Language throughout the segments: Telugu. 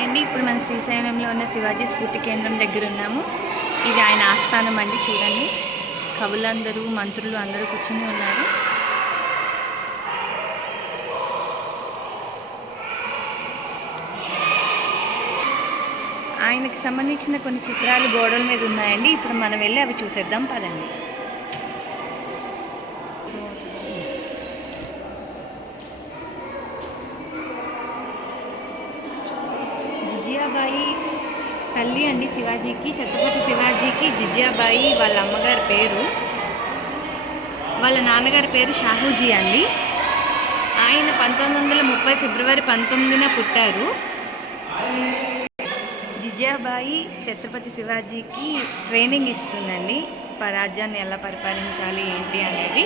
హాయ్ అండి. ఇప్పుడు మన శ్రీశైలంలో ఉన్న శివాజీ స్ఫూర్తి కేంద్రం దగ్గర ఉన్నాము. ఇది ఆయన ఆస్థానం అండి. చూడండి, కవులందరూ, మంత్రులు అందరూ కూర్చుని ఉన్నారు. ఆయనకి సంబంధించిన కొన్ని చిత్రాలు గోడల మీద ఉన్నాయండి. ఇప్పుడు మనం వెళ్ళి అవి చూసేద్దాం పదండి. జిజియాబాయి తల్లి అండి శివాజీకి. ఛత్రపతి శివాజీకి జిజియాబాయి వాళ్ళ అమ్మగారి పేరు. వాళ్ళ నాన్నగారి పేరు షాహూజీ అండి. ఆయన 1930 ఫిబ్రవరి 19న పుట్టారు. జిజియాబాయి ఛత్రపతి శివాజీకి ట్రైనింగ్ ఇస్తుందండి, రాజ్యాన్ని ఎలా పరిపాలించాలి ఏంటి అనేది.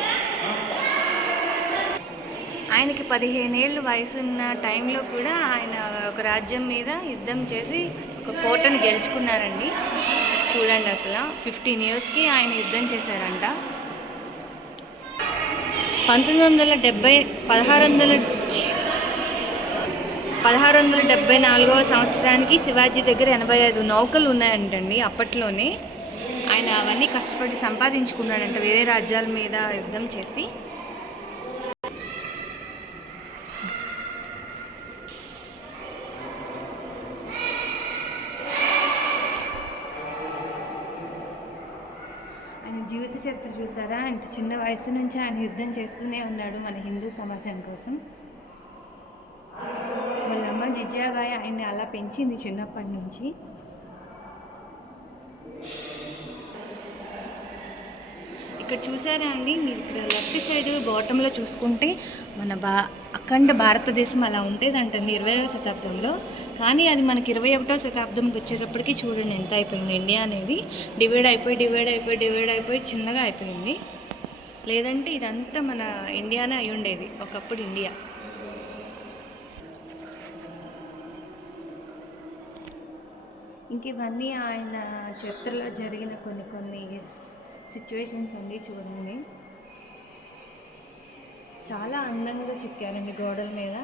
ఆయనకి 15 ఏళ్ళు వయసున్న టైంలో కూడా ఆయన ఒక రాజ్యం మీద యుద్ధం చేసి ఒక కోటను గెలుచుకున్నారండి. చూడండి, అసలు 15 ఇయర్స్కి ఆయన యుద్ధం చేశారంట. 1674వ సంవత్సరానికి శివాజీ దగ్గర 85 నౌకలు ఉన్నాయంటండి అప్పట్లోనే. ఆయన అవన్నీ కష్టపడి సంపాదించుకున్నాడంట వేరే రాజ్యాల మీద యుద్ధం చేసి. ఆయన జీవిత చరిత్ర చూసారా? ఇంత చిన్న వయసు నుంచి ఆయన యుద్ధం చేస్తూనే ఉన్నాడు మన హిందూ సమాజం కోసం. వాళ్ళమ్మ జిజియాబాయి ఆయన్ని అలా పెంచింది చిన్నప్పటి నుంచి. ఇక్కడ చూసారా అండి మీరు? ఇక్కడ లెఫ్ట్ సైడ్ బాటంలో చూసుకుంటే మన అఖండ భారతదేశం అలా ఉండేదంటండి 20వ శతాబ్దంలో. కానీ అది మనకి 21వ శతాబ్దంకి వచ్చేటప్పటికి చూడండి ఎంత అయిపోయింది. ఇండియా అనేది డివైడ్ అయిపోయి చిన్నగా అయిపోయింది. లేదంటే ఇదంతా మన ఇండియానే అయి ఉండేది ఒకప్పుడు. ఇండియా ఇంక ఇవన్నీ ఆయన చరిత్రలో జరిగిన కొన్ని సిచ్యువేషన్స్ అండి. చూడండి, చాలా అందంగా చెక్కారండి గోడల మీద.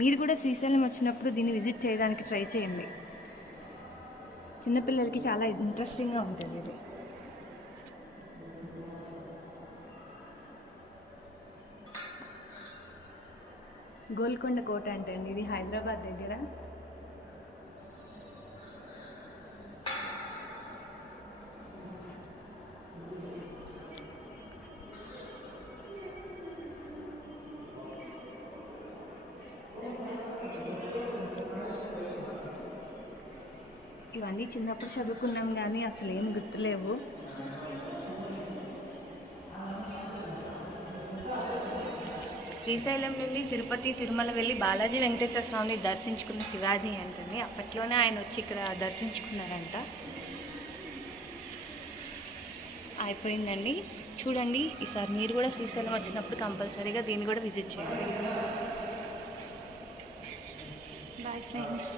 మీరు కూడా శ్రీశైలం వచ్చినప్పుడు దీన్ని విజిట్ చేయడానికి ట్రై చేయండి. చిన్నపిల్లలకి చాలా ఇంట్రెస్టింగ్గా ఉంటుంది ఇది. గోల్కొండ కోట అంటే అండి ఇది హైదరాబాద్ దగ్గర. ఇవన్నీ చిన్నప్పుడు చదువుకున్నాం కానీ అసలు ఏం గుర్తులేవు. శ్రీశైలం నుండి తిరుపతి, తిరుమల వెళ్ళి బాలాజీ వెంకటేశ్వర స్వామిని దర్శించుకున్న శివాజీ అంటండి. అప్పట్లోనే ఆయన వచ్చి ఇక్కడ దర్శించుకున్నారంట. అయిపోయిందండి. చూడండి, ఈసారి మీరు కూడా శ్రీశైలం వచ్చినప్పుడు కంపల్సరీగా దీన్ని కూడా విజిట్ చేయండి. Bye friends.